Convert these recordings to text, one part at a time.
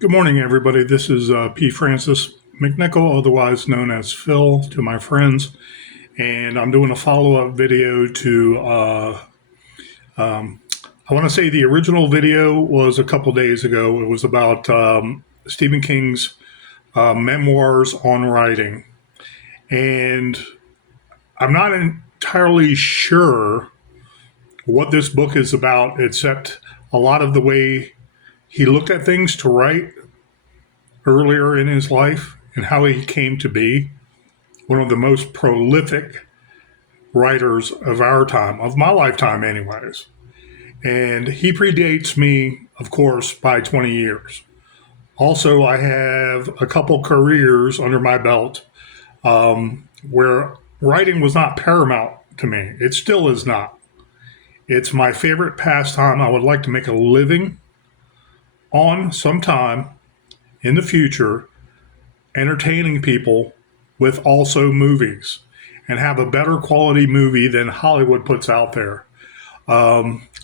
Good morning, everybody. This is P. Francis McNichol, otherwise known as Phil to my friends, and I'm doing a follow-up video to. I want to say the original video was a couple days ago. It was about Stephen King's memoirs on writing, and I'm not entirely sure what this book is about, except a lot of the way he looked at things to write earlier in his life and how he came to be one of the most prolific writers of our time, of my lifetime, anyways. And he predates me, of course, by 20 years. Also, I have a couple careers under my belt where writing was not paramount to me. It still is not. It's my favorite pastime. I would like to make a living on sometime in the future entertaining people with also movies and have a better quality movie than Hollywood puts out there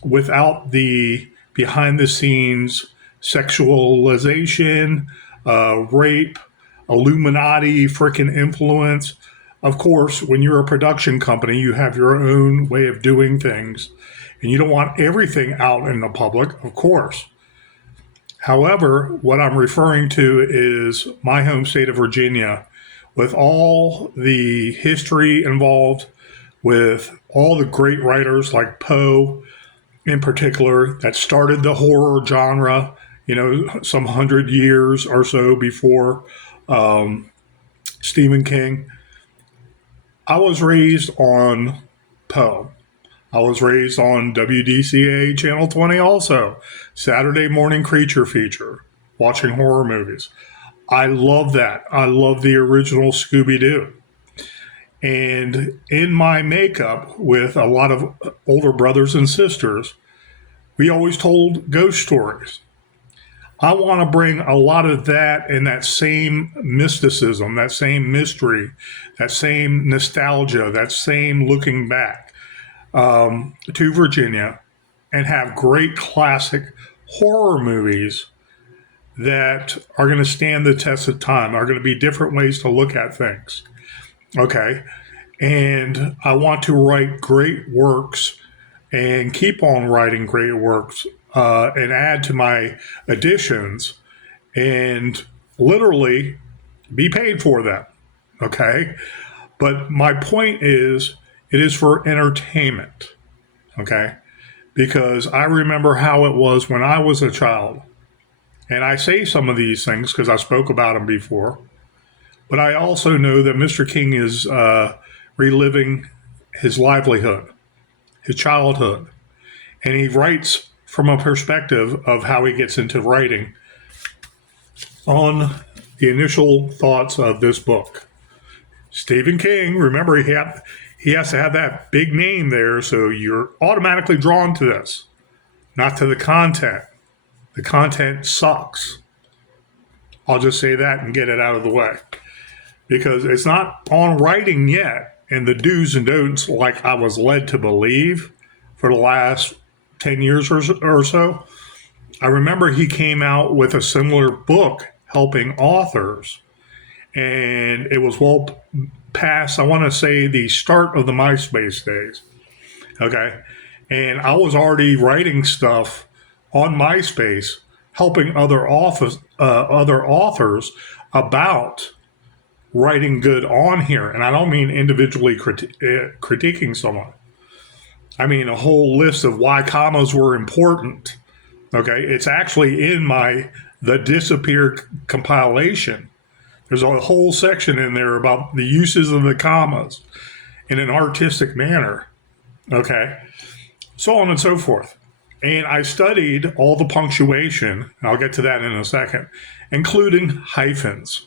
without the behind the scenes sexualization, rape, Illuminati freaking influence. Of course, when you're a production company, you have your own way of doing things and you don't want everything out in the public, of course. However, what I'm referring to is my home state of Virginia, with all the history involved, with all the great writers like Poe in particular that started the horror genre, some 100 years or so before Stephen King. I was raised on Poe. I was raised on WDCA Channel 20 also, Saturday morning creature feature, watching horror movies. I love that. I love the original Scooby-Doo. And in my makeup with a lot of older brothers and sisters, we always told ghost stories. I want to bring a lot of that and that same mysticism, that same mystery, that same nostalgia, that same looking back to Virginia and have great classic horror movies that are going to stand the test of time, are going to be different ways to look at things. Okay. And I want to write great works and keep on writing great works and add to my additions and literally be paid for them. Okay. But my point is, it is for entertainment. Okay. Because I remember how it was when I was a child. And I say some of these things because I spoke about them before. But I also know that Mr. King is reliving his livelihood, his childhood. And he writes from a perspective of how he gets into writing on the initial thoughts of this book. Stephen King, remember, he has to have that big name there, so you're automatically drawn to this, not to the content. The content sucks. I'll just say that and get it out of the way. Because it's not on writing yet, and the do's and don'ts like I was led to believe for the last 10 years or so. I remember he came out with a similar book helping authors, and it was well past, I want to say, the start of the MySpace days. Okay. And I was already writing stuff on MySpace, helping other authors about writing good on here. And I don't mean individually critiquing someone. I mean a whole list of why commas were important. Okay. It's actually in the Disappeared compilation. There's a whole section in there about the uses of the commas in an artistic manner. Okay. So on and so forth. And I studied all the punctuation, and I'll get to that in a second, including hyphens.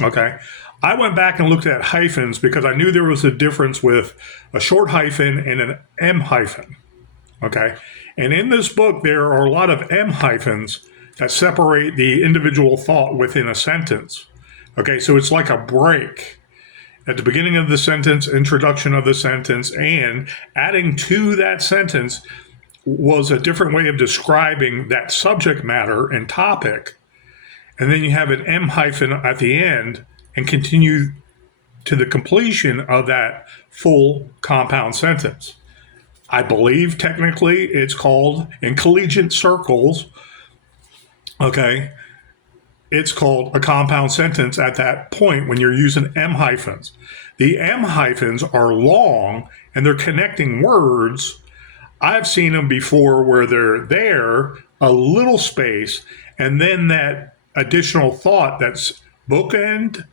Okay. I went back and looked at hyphens because I knew there was a difference with a short hyphen and an M hyphen. Okay. And in this book, there are a lot of M hyphens that separate the individual thought within a sentence. Okay. So it's like a break at the beginning of the sentence, introduction of the sentence, and adding to that sentence was a different way of describing that subject matter and topic and then you have an M hyphen at the end and continue to the completion of that full compound sentence. I believe technically it's called, in collegiate circles, okay, it's called a compound sentence at that point when you're using M hyphens. The M hyphens are long and they're connecting words. I've seen them before where they're there, a little space, and then that additional thought that's bookended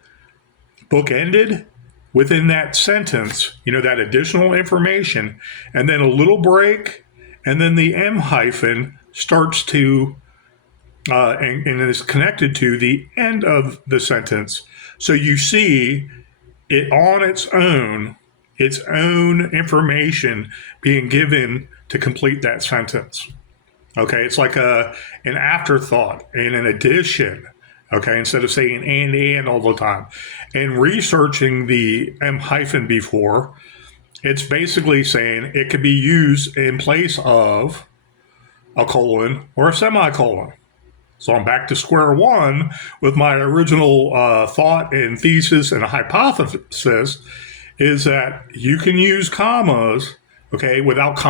within that sentence, that additional information, and then a little break, and then the M hyphen starts to, and is connected to the end of the sentence. So you see it on its own information being given to complete that sentence. Okay, it's like an afterthought and an addition. Okay, instead of saying and all the time. And researching the M hyphen before, it's basically saying it could be used in place of a colon or a semicolon. So I'm back to square one with my original thought and thesis and hypothesis is that you can use commas, okay, without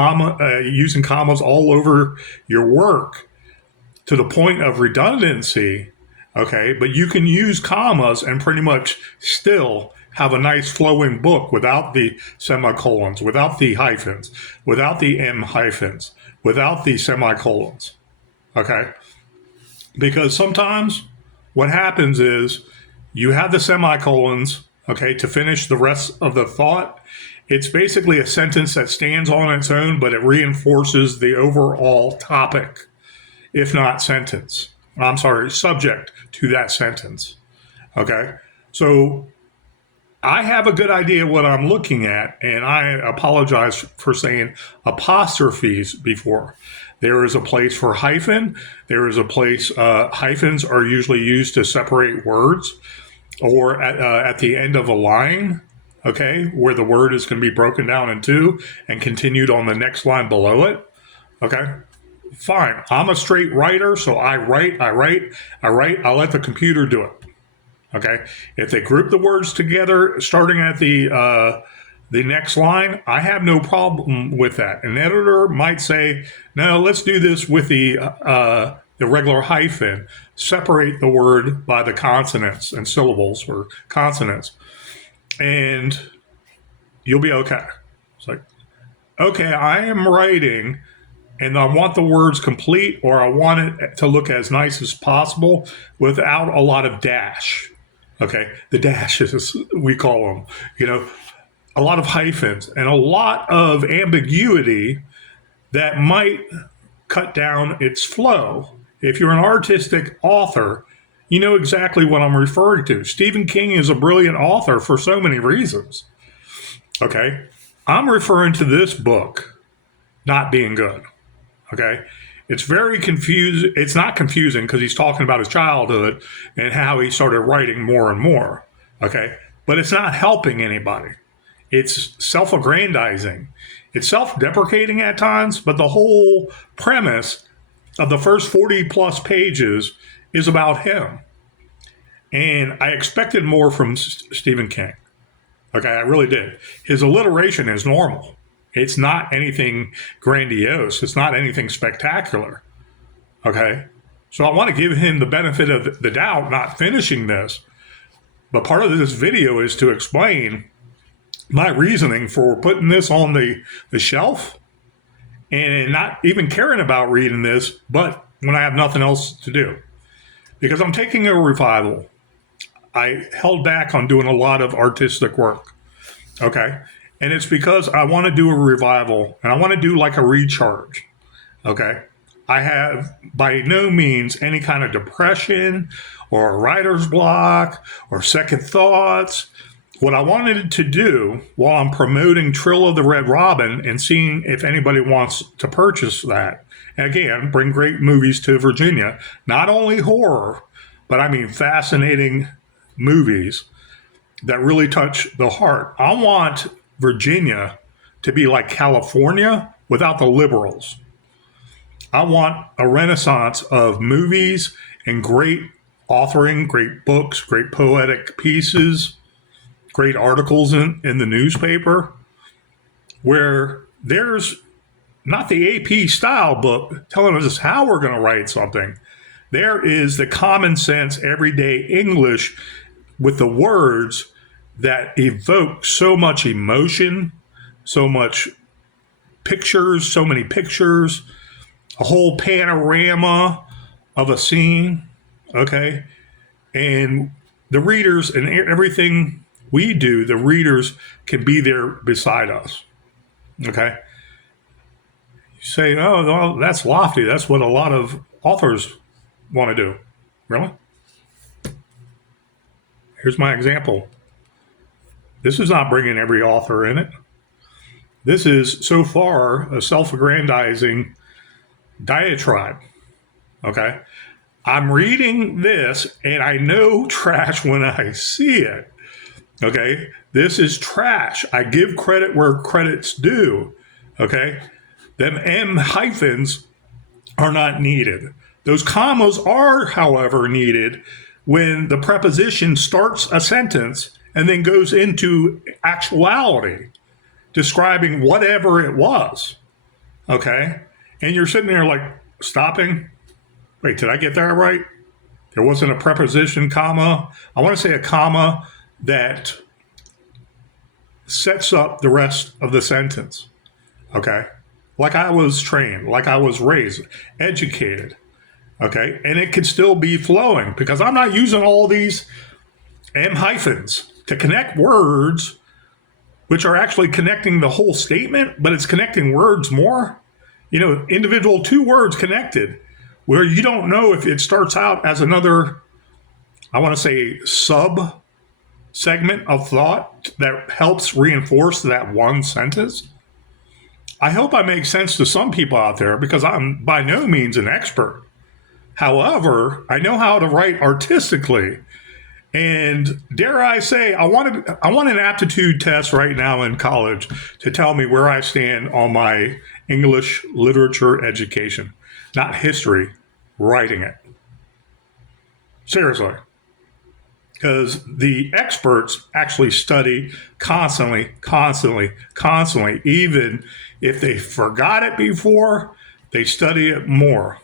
using commas all over your work to the point of redundancy, okay, but you can use commas and pretty much still have a nice flowing book without the semicolons, without the hyphens, without the M hyphens, without the semicolons, okay? Because sometimes what happens is you have the semicolons, okay, to finish the rest of the thought. It's basically a sentence that stands on its own, but it reinforces the overall topic, if not subject to that sentence, okay? So I have a good idea what I'm looking at, and I apologize for saying apostrophes before. There is a place for hyphen. There is a place, hyphens are usually used to separate words or at the end of a line, okay, where the word is going to be broken down in two and continued on the next line below it, okay? Fine. I'm a straight writer, so I write. I'll let the computer do it, okay? If they group the words together starting at the next line, I have no problem with that. An editor might say, no, let's do this with the regular hyphen, separate the word by the consonants and syllables or consonants, and you'll be okay. It's like, okay, I am writing and I want the words complete, or I want it to look as nice as possible without a lot of dash. Okay, the dashes, we call them, a lot of hyphens and a lot of ambiguity that might cut down its flow. If you're an artistic author, you know exactly what I'm referring to. Stephen King is a brilliant author for so many reasons. Okay, I'm referring to this book not being good. Okay, it's very confusing. It's not confusing because he's talking about his childhood and how he started writing more and more. Okay, but it's not helping anybody. It's self-aggrandizing. It's self-deprecating at times, but the whole premise of the first 40 plus pages is about him. And I expected more from Stephen King. Okay, I really did. His alliteration is normal. It's not anything grandiose. It's not anything spectacular. Okay, so I want to give him the benefit of the doubt, not finishing this. But part of this video is to explain my reasoning for putting this on the shelf and not even caring about reading this, but when I have nothing else to do. Because I'm taking a revival. I held back on doing a lot of artistic work. Okay. And it's because I want to do a revival and I want to do like a recharge. Okay. I have by no means any kind of depression or writer's block or second thoughts. What I wanted to do while I'm promoting Trill of the Red Robin and seeing if anybody wants to purchase that, and again, bring great movies to Virginia, not only horror, but I mean fascinating movies that really touch the heart. I want Virginia to be like California without the liberals. I want a renaissance of movies and great authoring, great books, great poetic pieces, great articles in the newspaper, where there's not the AP style book telling us how we're going to write something. There is the common sense, everyday English with the words that evoke so much emotion, so much pictures, so many pictures, a whole panorama of a scene, okay? And the readers and everything we do, the readers can be there beside us, okay? You say, oh, well, that's lofty. That's what a lot of authors want to do. Really? Here's my example. This is not bringing every author in it. This is so far a self-aggrandizing diatribe. Okay. I'm reading this and I know trash when I see it. Okay. This is trash. I give credit where credit's due. Okay. Them M hyphens are not needed. Those commas are, however, needed when the preposition starts a sentence and then goes into actuality, describing whatever it was. Okay. And you're sitting there like stopping. Wait, did I get that right? There wasn't a preposition comma. I want to say a comma that sets up the rest of the sentence. Okay. Like I was trained, like I was raised, educated. Okay. And it could still be flowing because I'm not using all these M hyphens to connect words, which are actually connecting the whole statement, but it's connecting words more. You know, individual two words connected where you don't know if it starts out as another, I want to say, sub segment of thought that helps reinforce that one sentence. I hope I make sense to some people out there because I'm by no means an expert. However, I know how to write artistically. And dare I say, I want an aptitude test right now in college to tell me where I stand on my English literature education, not history, writing it. Seriously. Because the experts actually study constantly, even if they forgot it before, they study it more.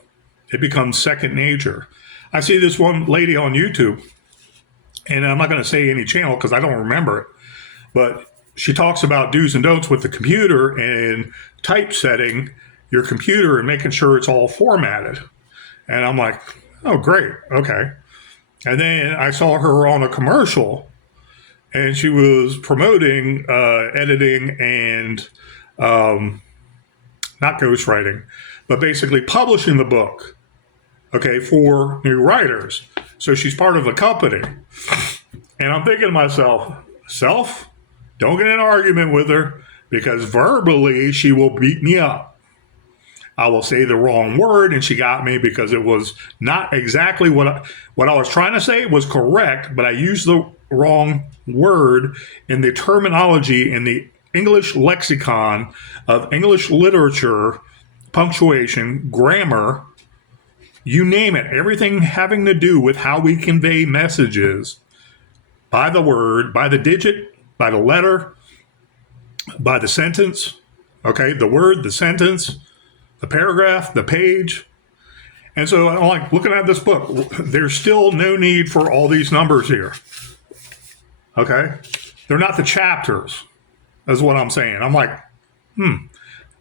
It becomes second nature. I see this one lady on YouTube, and I'm not going to say any channel because I don't remember it, but she talks about do's and don'ts with the computer and typesetting your computer and making sure it's all formatted. And I'm like, oh, great. Okay. And then I saw her on a commercial and she was promoting editing and not ghostwriting, but basically publishing the book, okay, for new writers. So she's part of a company. And I'm thinking to myself, don't get in an argument with her because verbally she will beat me up. I will say the wrong word, and she got me because it was not exactly what I was trying to say was correct, but I used the wrong word in the terminology in the English lexicon of English literature, punctuation, grammar, you name it, everything having to do with how we convey messages by the word, by the digit, by the letter, by the sentence, okay, the word, the sentence, the paragraph, the page. And so I'm like looking at this book, there's still no need for all these numbers here. Okay? They're not the chapters, is what I'm saying. I'm like,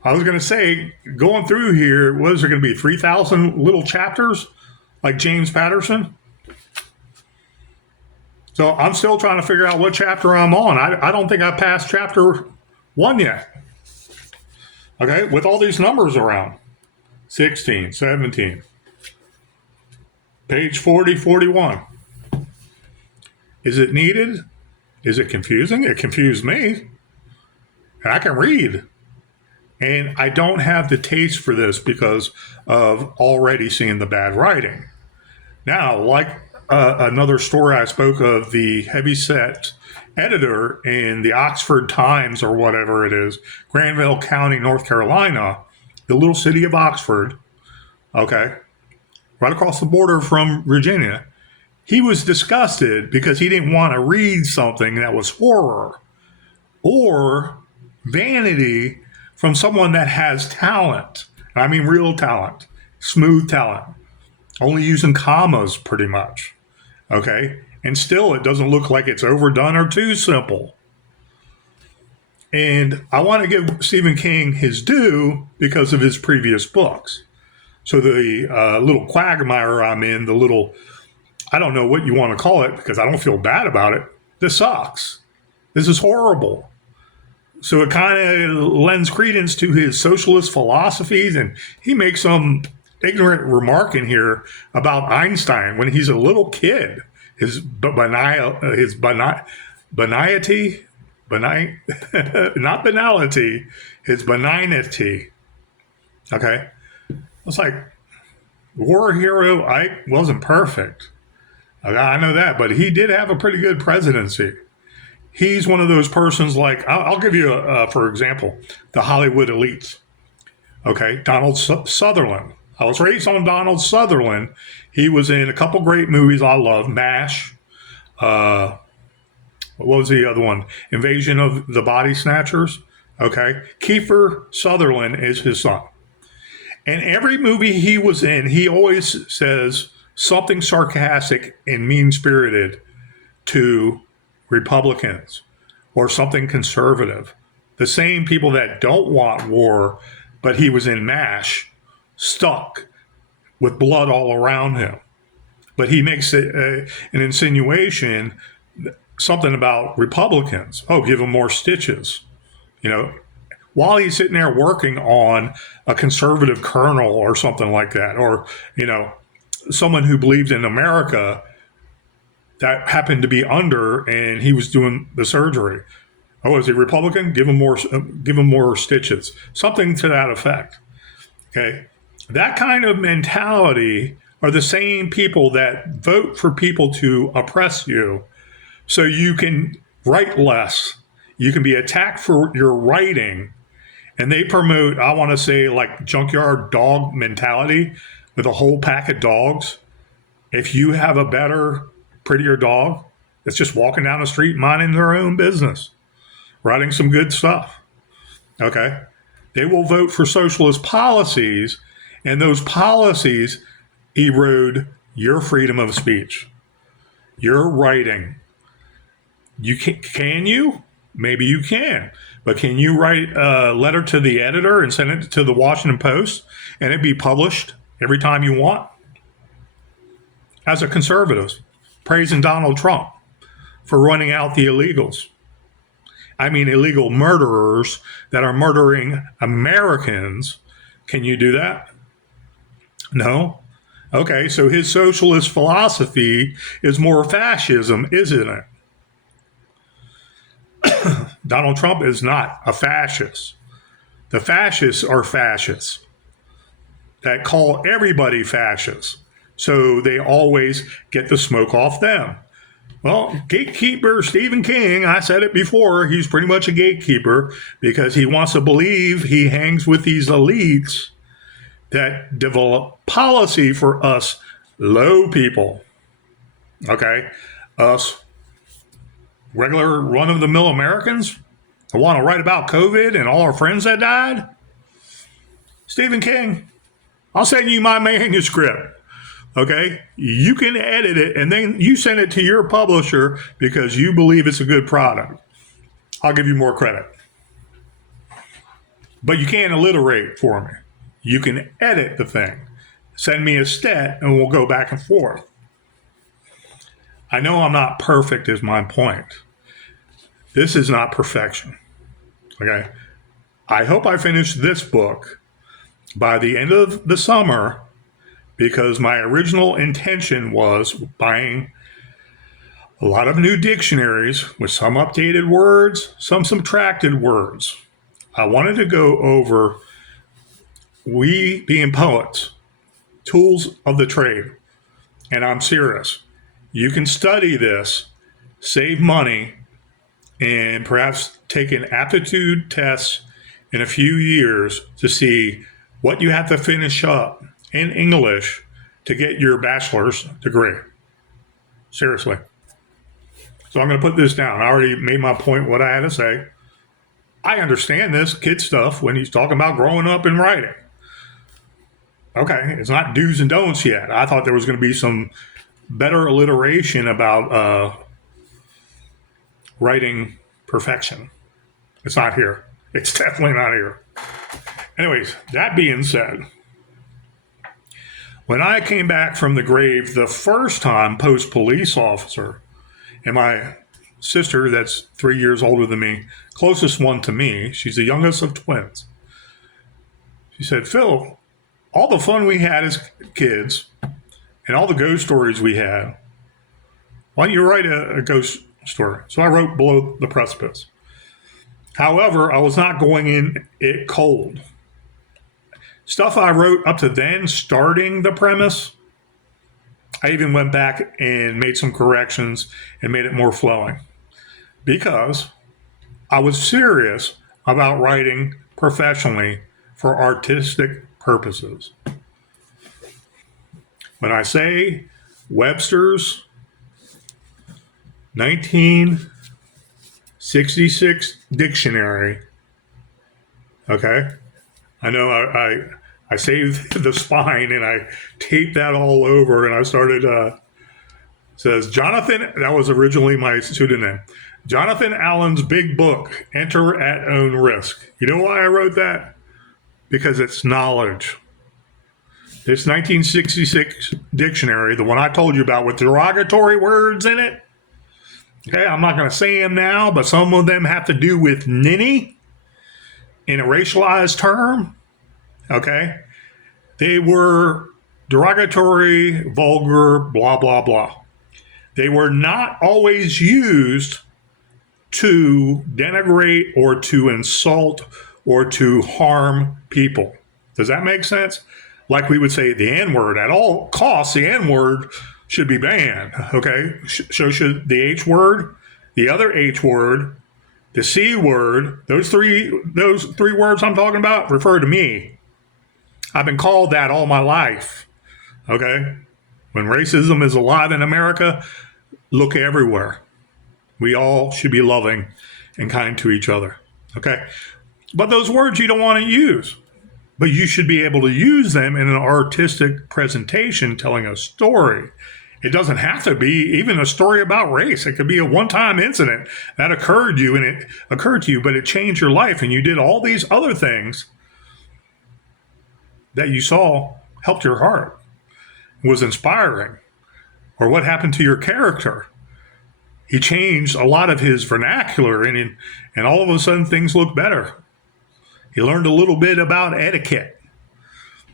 I was going to say, going through here, what is there going to be, 3,000 little chapters like James Patterson? So I'm still trying to figure out what chapter I'm on. I don't think I passed chapter 1 yet. Okay, with all these numbers around. 16, 17. Page 40, 41. Is it needed? Is it confusing? It confused me. And I can read. And I don't have the taste for this because of already seeing the bad writing. Now, like another story I spoke of, the heavyset editor in the Oxford Times or whatever it is, Granville County, North Carolina, the little city of Oxford, okay, right across the border from Virginia. He was disgusted because he didn't want to read something that was horror or vanity from someone that has talent. I mean, real talent, smooth talent, only using commas pretty much. Okay. And still, it doesn't look like it's overdone or too simple. And I want to give Stephen King his due because of his previous books. So the little quagmire I'm in, the little, I don't know what you want to call it because I don't feel bad about it. This sucks. This is horrible. So it kind of lends credence to his socialist philosophies. And he makes some ignorant remark in here about Einstein when he's a little kid. His benignity, not banality, his benignity. Okay. It's like, war hero Ike wasn't perfect. I know that, but he did have a pretty good presidency. He's one of those persons like, I'll give you, for example, the Hollywood elites. Okay, Donald Sutherland. I was raised on Donald Sutherland. He was in a couple great movies I love, MASH. What was the other one? Invasion of the Body Snatchers. Okay, Kiefer Sutherland is his son. And every movie he was in, he always says something sarcastic and mean-spirited to Republicans or something conservative. The same people that don't want war, but he was in MASH, stuck with blood all around him. But he makes an insinuation, something about Republicans. Oh, give them more stitches. While he's sitting there working on a conservative colonel or something like that, or, someone who believed in America that happened to be under and he was doing the surgery. Oh, is he Republican? Give him more stitches. Something to that effect. Okay. That kind of mentality are the same people that vote for people to oppress you so you can write less. You can be attacked for your writing. And they promote, I want to say, like junkyard dog mentality with a whole pack of dogs. If you have a better, prettier dog that's just walking down the street, minding their own business, writing some good stuff, okay, they will vote for socialist policies, and those policies erode your freedom of speech, your writing. Can you? Maybe you can. But can you write a letter to the editor and send it to the Washington Post and it be published every time you want? As a conservative, praising Donald Trump for running out the illegals. I mean, illegal murderers that are murdering Americans. Can you do that? No. Okay, so his socialist philosophy is more fascism, isn't it? Donald Trump is not a fascist. The fascists are fascists that call everybody fascist. So they always get the smoke off them. Well, gatekeeper Stephen King, I said it before, he's pretty much a gatekeeper because he wants to believe he hangs with these elites that develop policy for us low people. Okay? Us regular run-of-the-mill Americans that want to write about COVID and all our friends that died? Stephen King, I'll send you my manuscript. Okay? You can edit it and then you send it to your publisher because you believe it's a good product. I'll give you more credit. But you can't alliterate for me. You can edit the thing. Send me a stat and we'll go back and forth. I know I'm not perfect is my point. This is not perfection. Okay? I hope I finish this book by the end of the summer because my original intention was buying a lot of new dictionaries with some updated words, some subtracted words. I wanted to go over We Being Poets, Tools of the Trade. And I'm serious. You can study this, save money, and perhaps take an aptitude test in a few years to see what you have to finish up in English to get your bachelor's degree. Seriously. So I'm going to put this down. I already made my point, what I had to say. I understand this kid stuff when he's talking about growing up and writing. Okay, it's not do's and don'ts yet. I thought there was going to be some better alliteration about writing perfection. It's not here. It's definitely not here. Anyways, that being said, when I came back from the grave the first time post police officer, and my sister, that's 3 years older than me, closest one to me, she's the youngest of twins. She said, Phil, all the fun we had as kids and all the ghost stories we had, why don't you write a ghost story? So I wrote Below the Precipice. However, I was not going in it cold. Stuff I wrote up to then, starting the premise, I even went back and made some corrections and made it more flowing because I was serious about writing professionally for artistic purposes. When I say Webster's 1966 dictionary, okay, I know I saved the spine and I taped that all over and I started, says Jonathan, that was originally my pseudonym, Jonathan Allen's Big Book, Enter at Own Risk. You know why I wrote that? Because it's knowledge. This 1966 dictionary, the one I told you about with derogatory words in it, okay, I'm not going to say them now, but some of them have to do with ninny in a racialized term. Okay. They were derogatory, vulgar, blah, blah, blah. They were not always used to denigrate or to insult or to harm people. Does that make sense? Like we would say the N-word. At all costs, the N-word should be banned. Okay. So should the H-word, the other H-word, the C-word, those three words I'm talking about refer to me. I've been called that all my life, okay? When racism is alive in America, look everywhere. We all should be loving and kind to each other, okay? But those words you don't want to use, but you should be able to use them in an artistic presentation telling a story. It doesn't have to be even a story about race. It could be a one-time incident that occurred to you, but it changed your life, and you did all these other things that you saw helped your heart, was inspiring, or what happened to your character. He changed a lot of his vernacular, and all of a sudden things look better. He learned a little bit about etiquette,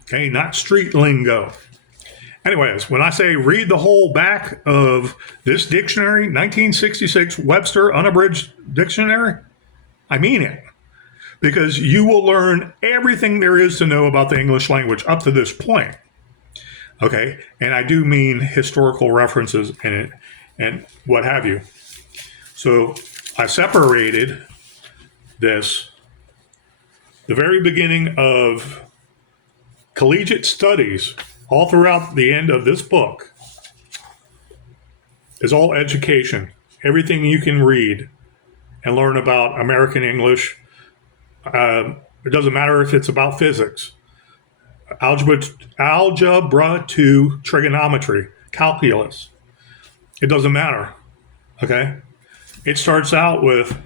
okay, not street lingo. Anyways, when I say read the whole back of this dictionary, 1966 Webster Unabridged Dictionary, I mean it. Because you will learn everything there is to know about the English language up to this point. Okay, and I do mean historical references and what have you. So I separated this, the very beginning of collegiate studies, all throughout the end of this book, is all education. Everything you can read and learn about American English. It doesn't matter if it's about physics, algebra to trigonometry, calculus. It doesn't matter, okay? It starts out with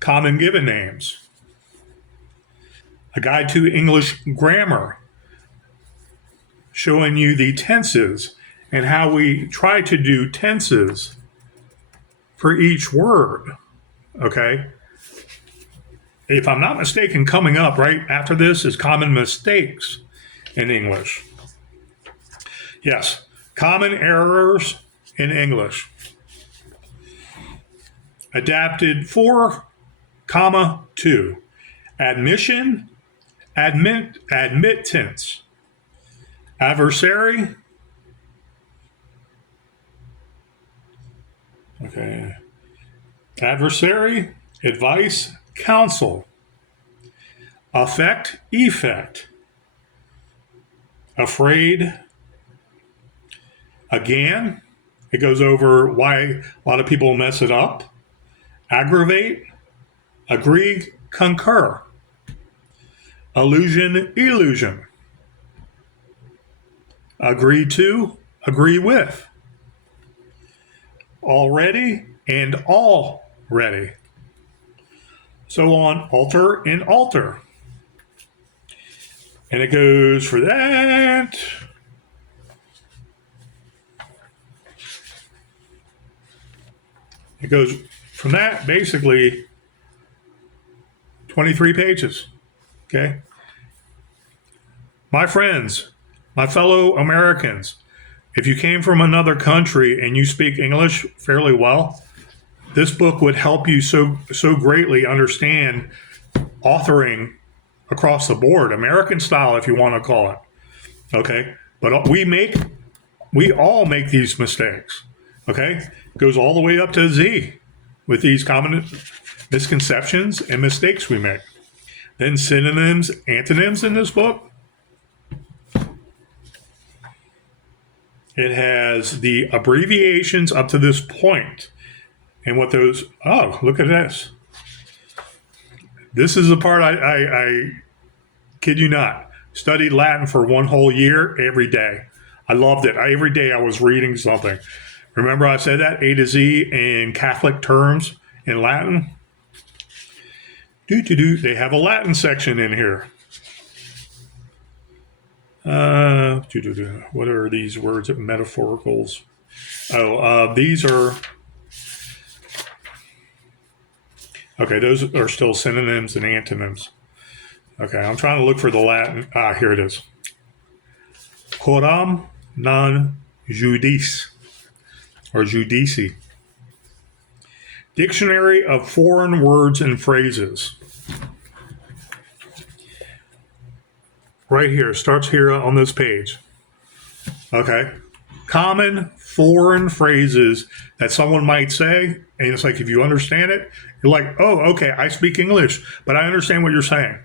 common given names, a guide to English grammar, showing you the tenses and how we try to do tenses for each word, okay? If I'm not mistaken, coming up right after this is common mistakes in English. Yes, common errors in English. Adapted 4,2. Admission, admittance. Adversary. Okay. Adversary, advice, counsel. Affect, effect. Afraid. Again, It goes over why a lot of people mess it up. Aggravate, agree, concur. Allusion, illusion. Agree to, agree with. Already and already. So on, alter and alter. And it goes for that. It goes from that basically 23 pages. Okay. My friends, my fellow Americans, if you came from another country and you speak English fairly well, this book would help you so greatly understand authoring across the board, American style, if you want to call it. Okay. But we all make these mistakes. Okay. It goes all the way up to Z with these common misconceptions and mistakes we make. Then synonyms, antonyms in this book. It has the abbreviations up to this point and what those, oh, look at this. This is the part I kid you not, studied Latin for one whole year every day. I loved it. Every day I was reading something. Remember I said that, A to Z in Catholic terms in Latin? They have a Latin section in here. What are these words? Metaphoricals. These are, okay, those are still synonyms and antonyms. Okay, I'm trying to look for the Latin. Here it is. Coram non judice, or judici. Dictionary of foreign words and phrases. Right here, starts here on this page. Okay. Common foreign phrases that someone might say, and it's like if you understand it, you're like, oh, okay, I speak English, but I understand what you're saying.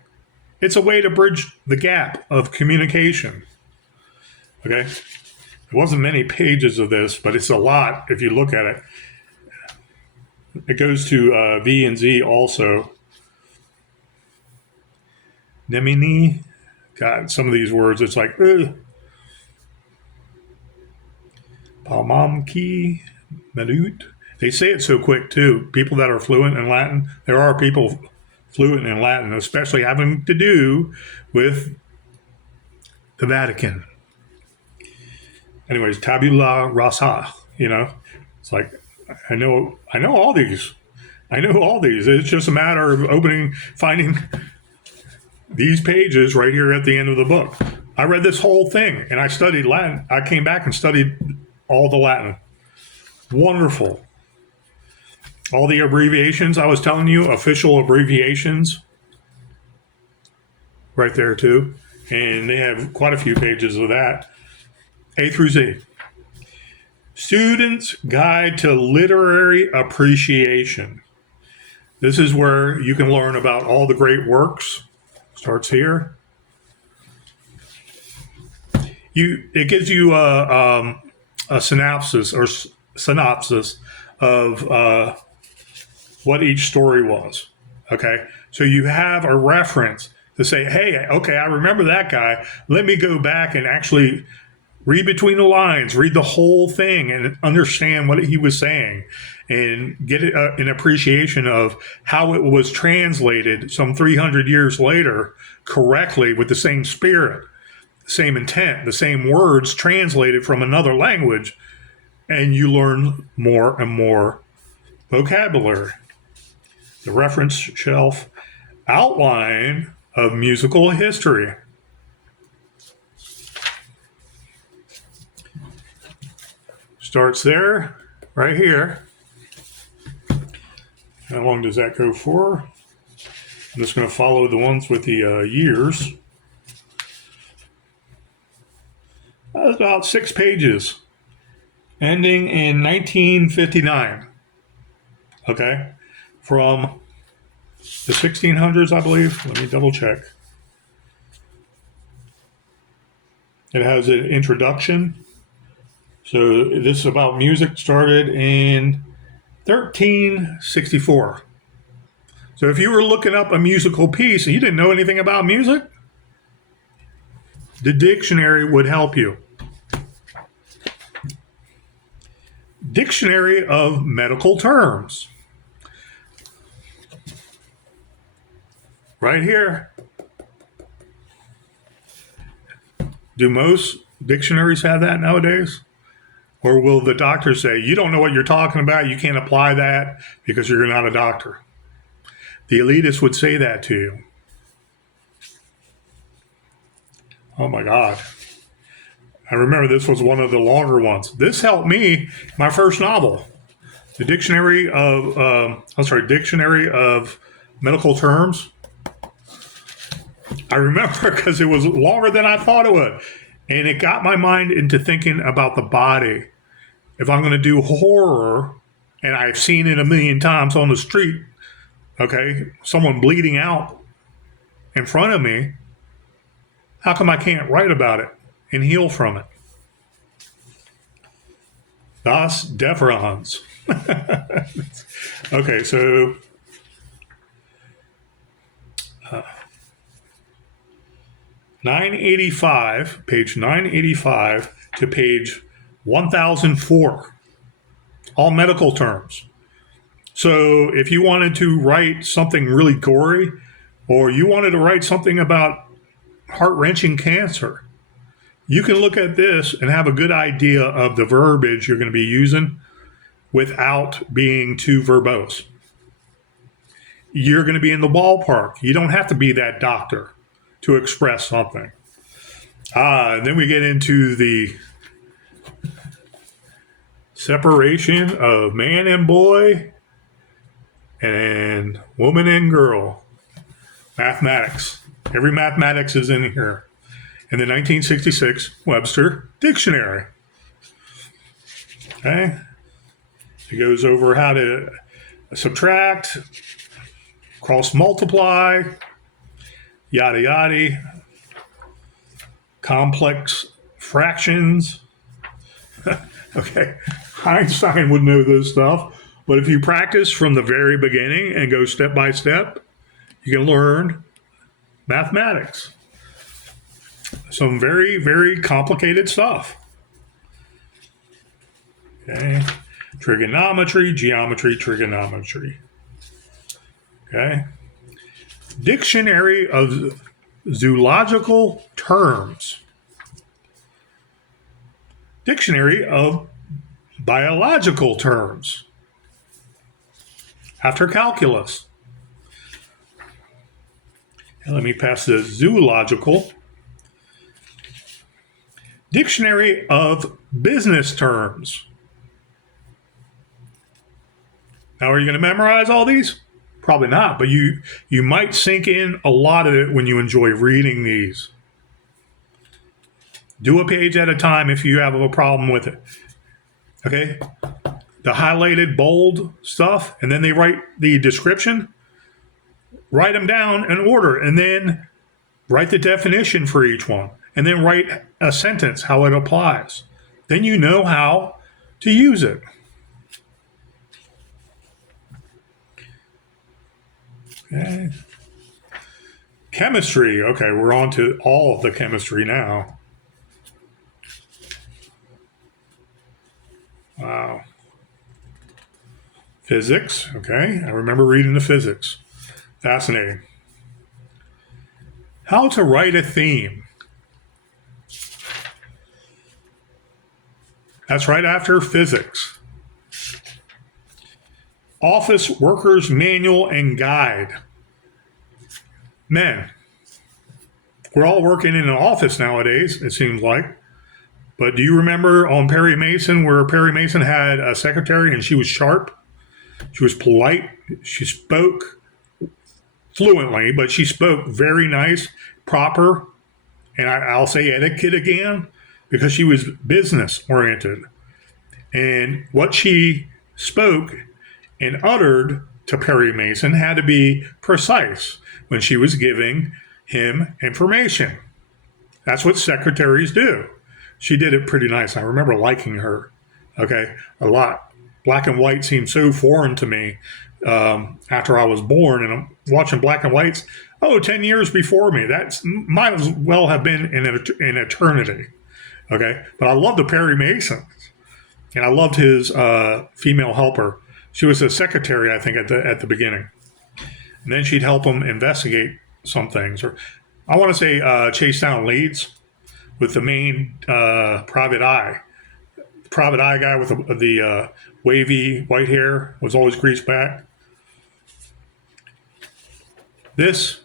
It's a way to bridge the gap of communication. Okay. There wasn't many pages of this, but it's a lot if you look at it. It goes to V and Z also. Nemini. God, some of these words, it's like, Palmamki, Medut. They say it so quick, too. People that are fluent in Latin, there are people fluent in Latin, especially having to do with the Vatican. Anyways, tabula rasa, it's like, I know all these. I know all these. It's just a matter of finding these pages right here at the end of the book. I read this whole thing and I studied Latin. I came back and studied all the Latin. Wonderful. All the abbreviations I was telling you, official abbreviations, right there too. And they have quite a few pages of that. A through Z. Student's Guide to Literary Appreciation. This is where you can learn about all the great works. Starts here. It gives you a synopsis of what each story was. Okay, so you have a reference to say, hey, okay, I remember that guy. Let me go back and actually read between the lines, read the whole thing, and understand what he was saying, and get an appreciation of how it was translated some 300 years later correctly with the same spirit, the same intent, the same words translated from another language, and you learn more and more vocabulary. The reference shelf, outline of musical history. Starts there, right here. How long does that go for? I'm just going to follow the ones with the years. That's about 6 pages, ending in 1959. Okay, from the 1600s, I believe. Let me double check. It has an introduction. So this is about music started in 1364. So if you were looking up a musical piece and you didn't know anything about music, the dictionary would help you. Dictionary of medical terms. Right here. Do most dictionaries have that nowadays? Or will the doctor say, you don't know what you're talking about, you can't apply that because you're not a doctor? The elitists would say that to you. Oh my God. I remember this was one of the longer ones. This helped me, my first novel, the Dictionary of Medical Terms. I remember because it was longer than I thought it would. And it got my mind into thinking about the body. If I'm going to do horror, and I've seen it a million times on the street, okay, someone bleeding out in front of me, how come I can't write about it and heal from it? Das deferens. Okay, so 985, page 985 to page 1004, all medical terms. So if you wanted to write something really gory, or you wanted to write something about heart-wrenching cancer, you can look at this and have a good idea of the verbiage you're going to be using without being too verbose. You're going to be in the ballpark. You don't have to be that doctor to express something. And then we get into the separation of man and boy and woman and girl. Mathematics. Every mathematics is in here. In the 1966 Webster Dictionary. Okay. It goes over how to subtract, cross multiply, yada yada, complex fractions. Okay. Einstein would know this stuff. But if you practice from the very beginning and go step by step, you can learn mathematics. Some very, very complicated stuff. Okay. Trigonometry, geometry, trigonometry. Okay. Dictionary of zoological terms. Dictionary of biological terms. After calculus. And let me pass the zoological. Dictionary of business terms. Now, are you going to memorize all these? Probably not, but you might sink in a lot of it when you enjoy reading these. Do a page at a time if you have a problem with it. Okay? The highlighted, bold stuff, and then they write the description. Write them down in order, and then write the definition for each one, and then write a sentence, how it applies. Then you know how to use it. Okay. Chemistry. Okay, we're on to all of the chemistry now. Wow. Physics. Okay, I remember reading the physics. Fascinating. How to write a theme. That's right after physics. Office Workers Manual and Guide. Men, we're all working in an office nowadays, it seems like. But do you remember on Perry Mason where Perry Mason had a secretary and she was sharp? She was polite. She spoke fluently, but she spoke very nice, proper, and I'll say etiquette again, because she was business oriented. And what she spoke and uttered to Perry Mason had to be precise when she was giving him information. That's what secretaries do. she did it pretty nice. I remember liking her, okay, a lot. Black and white seemed so foreign to me after I was born, and I'm watching black and whites. Oh, 10 years before me. That might as well have been in eternity. Okay, but I loved the Perry Mason, and I loved his female helper. She was a secretary, I think, at the beginning, and then she'd help him investigate some things, or I want to say chase down leads with the main private eye. The private eye guy with the wavy white hair was always greased back. This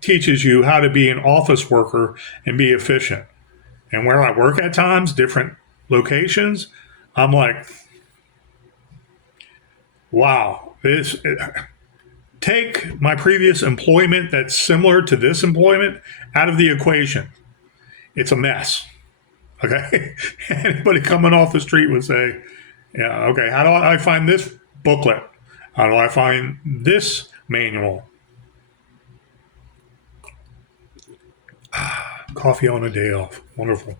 teaches you how to be an office worker and be efficient. And where I work at times, different locations, I'm like, wow, take my previous employment that's similar to this employment out of the equation. It's a mess. Okay. Anybody coming off the street would say, yeah, okay, how do I find this booklet? How do I find this manual? Coffee on a day off. Wonderful.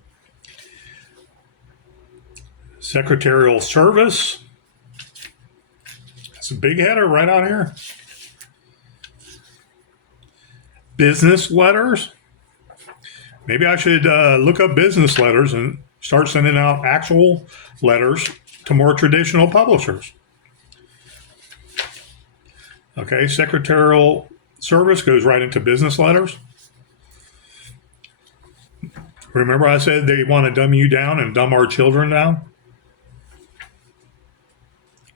Secretarial service. That's a big header right out here. Business letters. Maybe I should look up business letters and start sending out actual letters to more traditional publishers. Okay, secretarial service goes right into business letters. Remember I said they want to dumb you down and dumb our children down?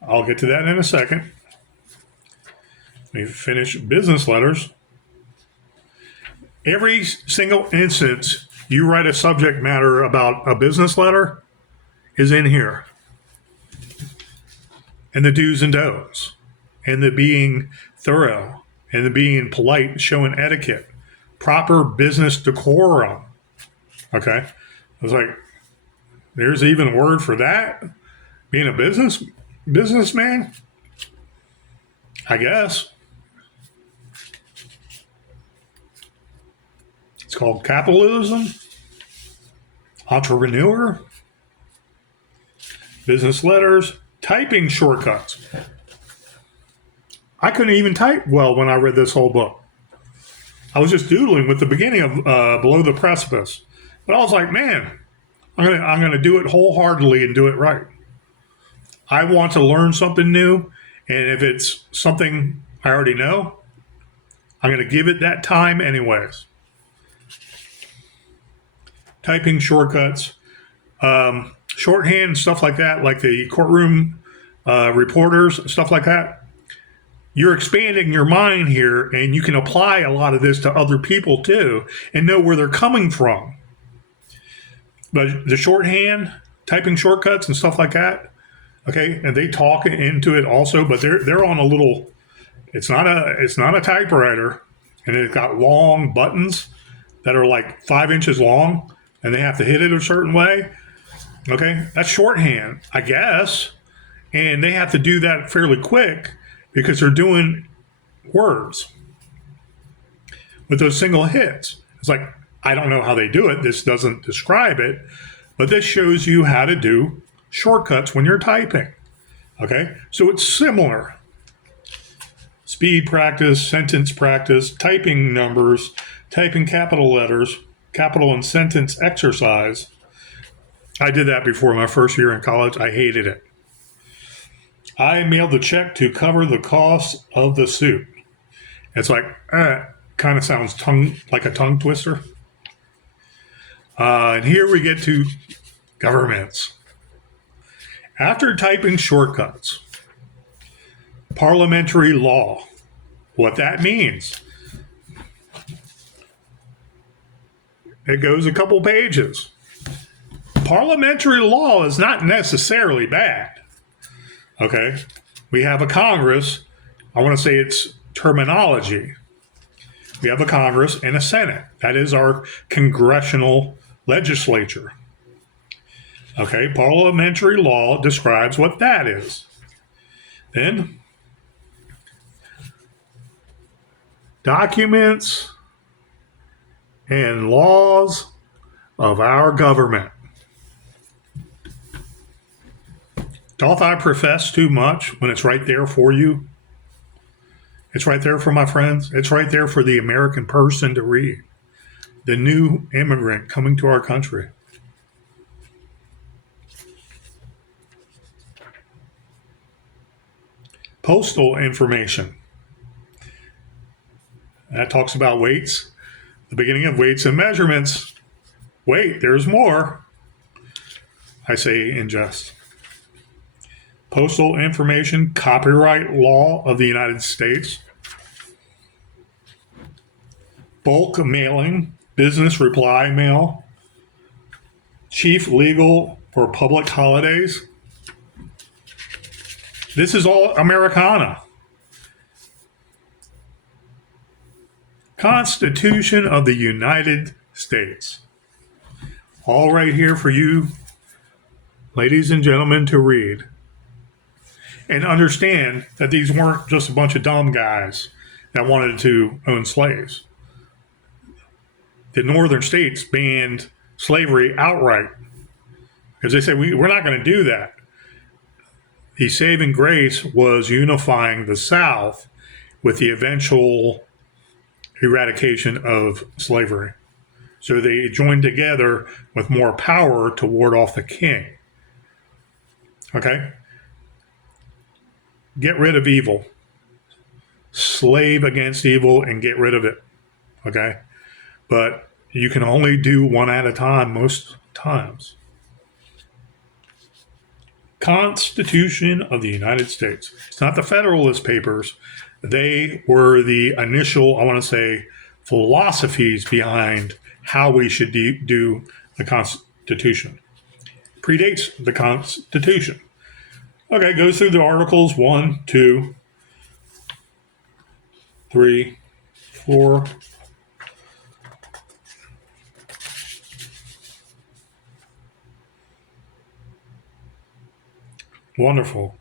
I'll get to that in a second. Let me finish business letters. Every single instance you write a subject matter about a business letter is in here. And the do's and don'ts. And the being thorough. And the being polite, showing etiquette. Proper business decorum. Okay? I was like, there's even a word for that? Being a businessman? I guess. It's called capitalism, entrepreneur, business letters, typing shortcuts. I couldn't even type well when I read this whole book. I was just doodling with the beginning of Below the Precipice. But I was like, man, I'm gonna do it wholeheartedly and do it right. I want to learn something new, and if it's something I already know, I'm gonna give it that time anyways. Typing shortcuts, shorthand, stuff like that, like the courtroom reporters, stuff like that. You're expanding your mind here, and you can apply a lot of this to other people too and know where they're coming from. But the shorthand, typing shortcuts and stuff like that, okay, and they talk into it also, but they're on a little, it's not a typewriter, and it's got long buttons that are like 5 inches long, and they have to hit it a certain way. Okay, that's shorthand, I guess, and they have to do that fairly quick because they're doing words with those single hits. It's like, I don't know how they do it. This doesn't describe it, but this shows you how to do shortcuts when you're typing. Okay, so it's similar. Speed practice, sentence practice, typing numbers, typing capital letters, capital and sentence exercise. I did that before my first year in college. I hated it. I mailed the check to cover the cost of the suit. It's like, kind of sounds like a tongue twister. And here we get to governments. After typing shortcuts, parliamentary law, what that means. It goes a couple pages. Parliamentary law is not necessarily bad. Okay? We have a Congress. I want to say it's terminology. We have a Congress and a Senate. That is our congressional legislature. Okay, parliamentary law describes what that is. Then, documents and laws of our government. Doth I profess too much when it's right there for you? It's right there for my friends. It's right there for the American person to read. The new immigrant coming to our country. Postal information. That talks about weights, the beginning of weights and measurements. Wait, there's more. I say in jest. Postal information, copyright law of the United States. Bulk mailing, business reply mail. Chief legal for public holidays. This is all Americana. Constitution of the United States. All right here for you, ladies and gentlemen, to read. And understand that these weren't just a bunch of dumb guys that wanted to own slaves. The northern states banned slavery outright because they said, we're not going to do that. The saving grace was unifying the South with the eventual eradication of slavery. So they joined together with more power to ward off the king. Okay? Get rid of evil. Slave against evil and get rid of it. Okay? But you can only do one at a time most times. Constitution of the United States. It's not the Federalist Papers. They were the initial, I want to say, philosophies behind how we should do the Constitution. Predates the Constitution. Okay, goes through the articles 1, 2, 3, 4. Wonderful.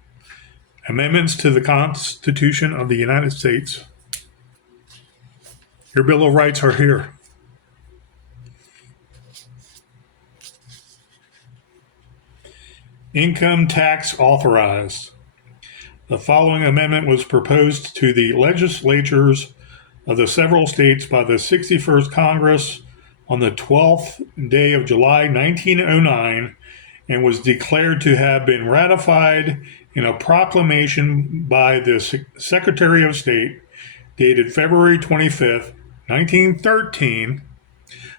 Amendments to the Constitution of the United States. Your Bill of Rights are here. Income tax authorized. The following amendment was proposed to the legislatures of the several states by the 61st Congress on the 12th day of July, 1909, and was declared to have been ratified in a proclamation by the Secretary of State dated February 25th, 1913.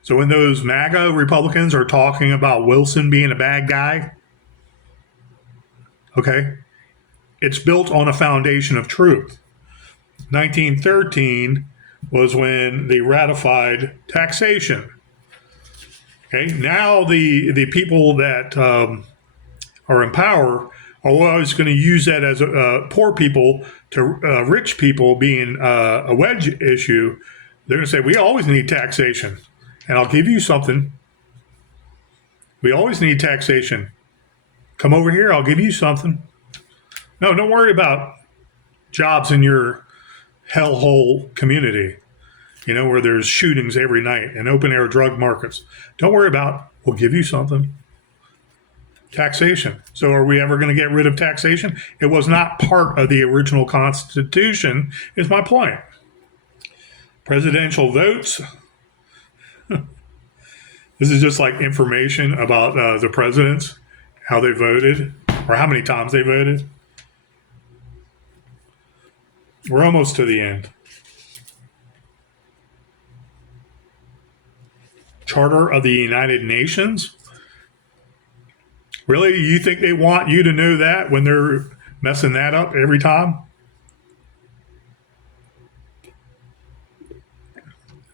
So when those MAGA Republicans are talking about Wilson being a bad guy, okay, it's built on a foundation of truth. 1913 was when they ratified taxation. Okay, now the people that are in power are always going to use that as poor people to rich people being a wedge issue. They're going to say, we always need taxation. And I'll give you something. We always need taxation. Come over here, I'll give you something. No, don't worry about jobs in your hellhole community, where there's shootings every night and open air drug markets. Don't worry about, we'll give you something. Taxation. So are we ever going to get rid of taxation? It was not part of the original Constitution, is my point. Presidential votes. This is just like information about the presidents, how they voted, or how many times they voted. We're almost to the end. Charter of the United Nations. Really? You think they want you to know that when they're messing that up every time?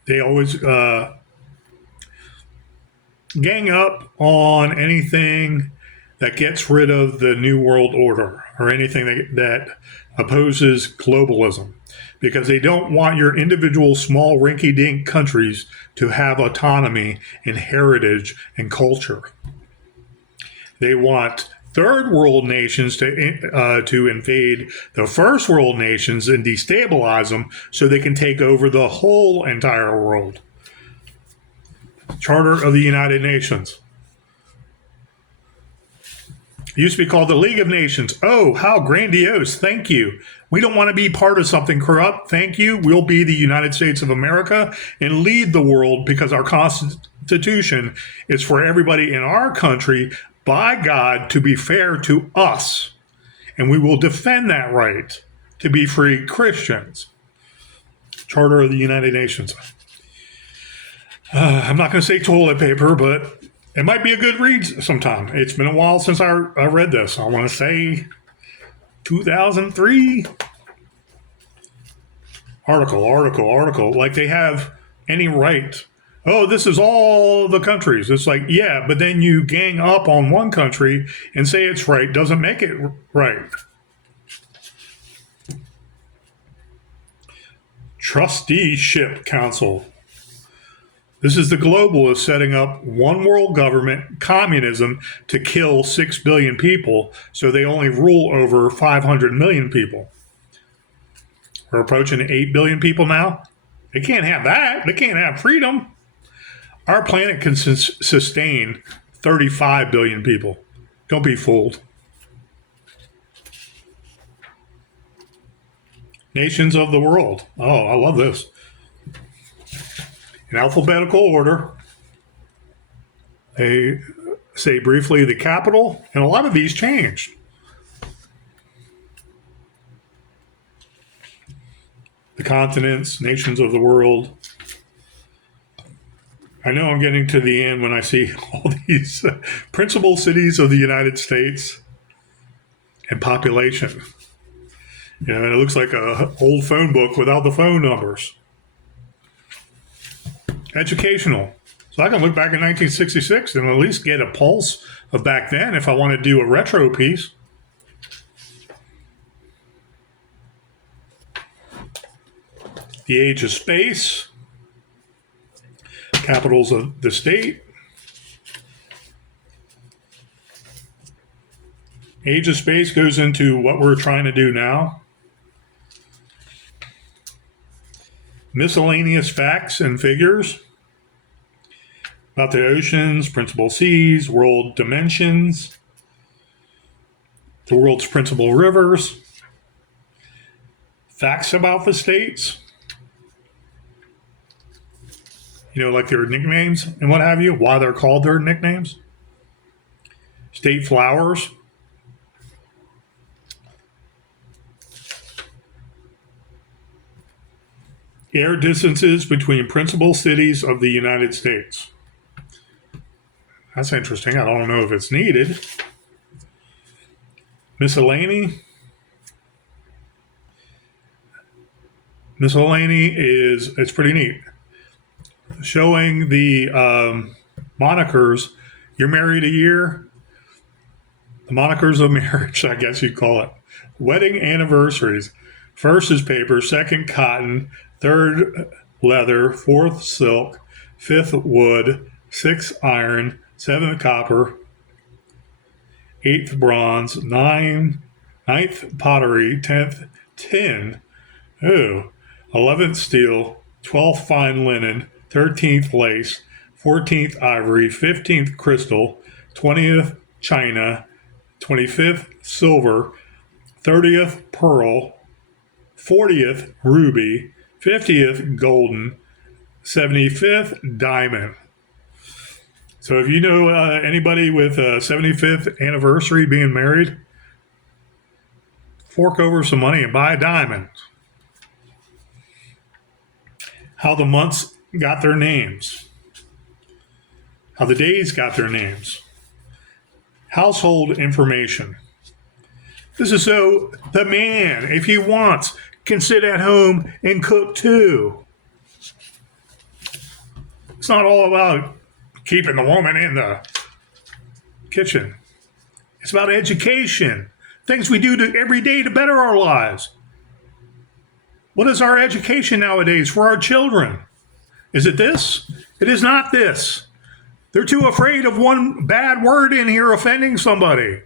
They always gang up on anything that gets rid of the New World Order or anything that opposes globalism, because they don't want your individual small rinky-dink countries to have autonomy and heritage and culture. They want third world nations to invade the first world nations and destabilize them so they can take over the whole entire world. Charter of the United Nations. It used to be called the League of Nations. Oh, how grandiose. Thank you. We don't want to be part of something corrupt. Thank you. We'll be the United States of America and lead the world because our Constitution is for everybody in our country by God to be fair to us. And we will defend that right to be free Christians. Charter of the United Nations. I'm not going to say toilet paper, but it might be a good read sometime. It's been a while since I read this. I want to say 2003. Article. Like they have any right. Oh, this is all the countries. It's like, yeah, but then you gang up on one country and say it's right. Doesn't make it right. Trusteeship Council. This is the globalists setting up one world government, communism, to kill 6 billion people, so they only rule over 500 million people. We're approaching 8 billion people now. They can't have that. They can't have freedom. Our planet can sustain 35 billion people. Don't be fooled. Nations of the world. Oh, I love this. In alphabetical order, they say briefly the capital, and a lot of these changed. The continents, nations of the world. I know I'm getting to the end when I see all these principal cities of the United States and population. You know, and it looks like an old phone book without the phone numbers. Educational. So I can look back in 1966 and at least get a pulse of back then if I want to do a retro piece. The age of space. Capitals of the state. Age of space goes into what we're trying to do now. Miscellaneous facts and figures about the oceans, principal seas, world dimensions, the world's principal rivers, facts about the states, you know, like their nicknames and what have you, why they're called their nicknames, state flowers, air distances between principal cities of the United States. That's interesting. I don't know if it's needed. Miscellany. Miscellany it's pretty neat. Showing the monikers. You're married a year. The monikers of marriage, I guess you'd call it. Wedding anniversaries. First is paper, second cotton, third leather, fourth silk, fifth wood, sixth iron, seventh copper, eighth bronze, ninth pottery, 10th tin, 11th steel, 12th fine linen, 13th lace, 14th ivory, 15th crystal, 20th china, 25th silver, 30th pearl, 40th ruby, 50th golden, 75th diamond. So if you know anybody with a 75th anniversary being married, fork over some money and buy a diamond. How the months got their names. How the days got their names. Household information. This is so the man, if he wants, can sit at home and cook too. It's not all about keeping the woman in the kitchen. It's about education, things we do every day to better our lives. What is our education nowadays for our children? Is it this? It is not this. They're too afraid of one bad word in here offending somebody.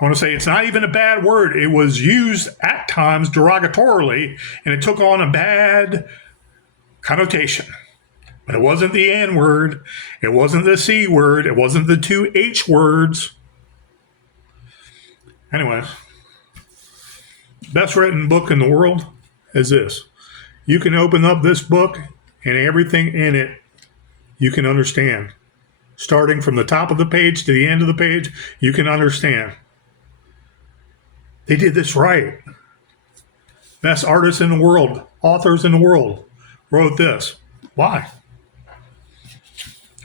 I want to say it's not even a bad word. It was used at times derogatorily, and it took on a bad connotation. But it wasn't the N word. It wasn't the C word. It wasn't the two H words. Anyway, best written book in the world is this. You can open up this book and everything in it you can understand. Starting from the top of the page to the end of the page, you can understand. They did this right. Best artists in the world, authors in the world wrote this. Why?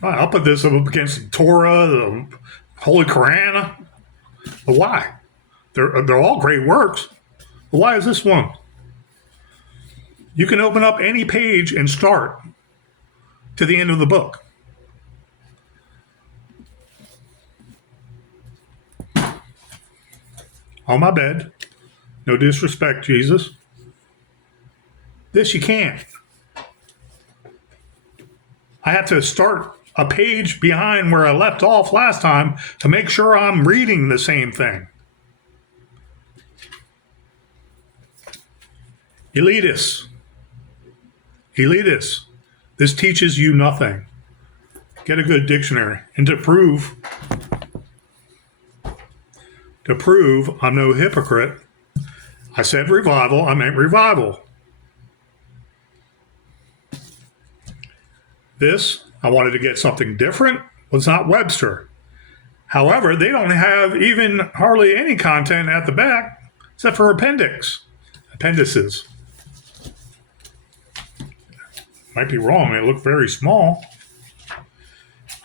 I'll put this up against the Torah, the Holy Quran. But why? They're all great works. But why is this one? You can open up any page and start to the end of the book. On my bed. No disrespect, Jesus. This you can't. I have to start a page behind where I left off last time to make sure I'm reading the same thing. Elitists. This teaches you nothing. Get a good dictionary. And to prove I'm no hypocrite, I said revival, I meant revival. This, I wanted to get something different, was not Webster. However, they don't have even hardly any content at the back, except for appendices. Might be wrong, they look very small.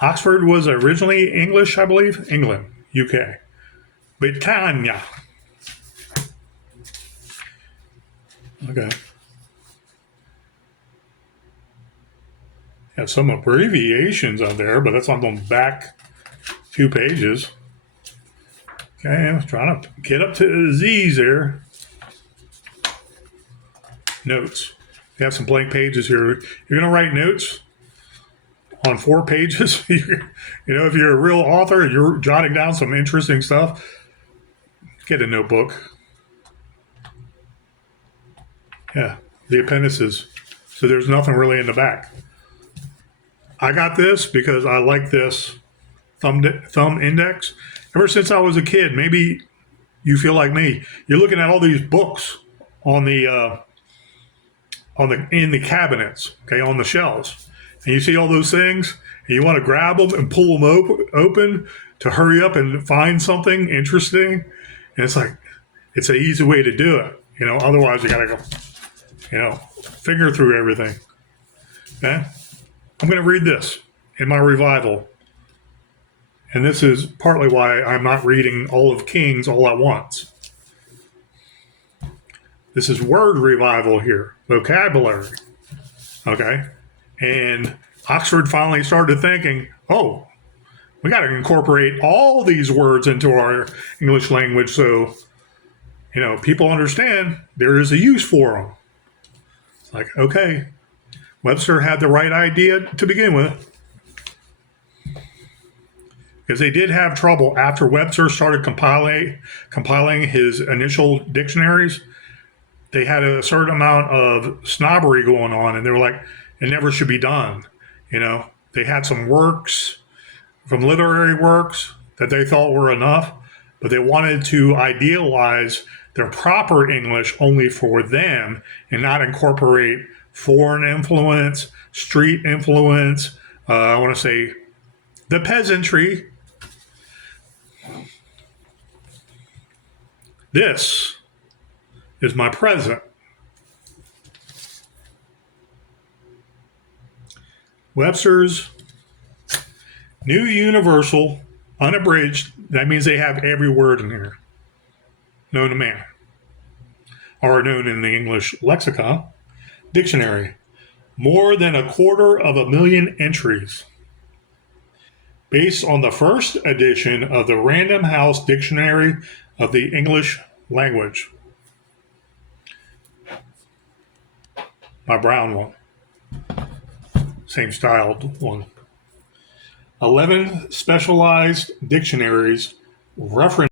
Oxford was originally English, I believe, England, UK. Britannia. Okay. Have some abbreviations on there, but that's on the back 2 pages. Okay, I'm trying to get up to the Z's there. Notes. You have some blank pages here. You're going to write notes on 4 pages. If you're a real author, you're jotting down some interesting stuff. Get a notebook. Yeah, the appendices. So there's nothing really in the back. I got this because I like this thumb index. Ever since I was a kid, maybe you feel like me. You're looking at all these books in the cabinets, okay, on the shelves, and you see all those things, and you want to grab them and pull them open to hurry up and find something interesting. And it's like, it's an easy way to do it. Otherwise you got to go, finger through everything. Okay? I'm going to read this in my revival. And this is partly why I'm not reading all of Kings all at once. This is word revival here, vocabulary. Okay? And Oxford finally started thinking, we got to incorporate all these words into our English language so, people understand there is a use for them. It's like, okay, Webster had the right idea to begin with. Because they did have trouble after Webster started compiling his initial dictionaries. They had a certain amount of snobbery going on, and they were like, it never should be done. They had some works from literary works that they thought were enough, but they wanted to idealize their proper English only for them and not incorporate foreign influence, street influence, I want to say the peasantry. This is my present. Webster's New Universal, unabridged, that means they have every word in here known to man, or known in the English lexicon, dictionary. More than 250,000 entries. Based on the first edition of the Random House Dictionary of the English Language. My brown one. Same styled one. 11 specialized dictionaries reference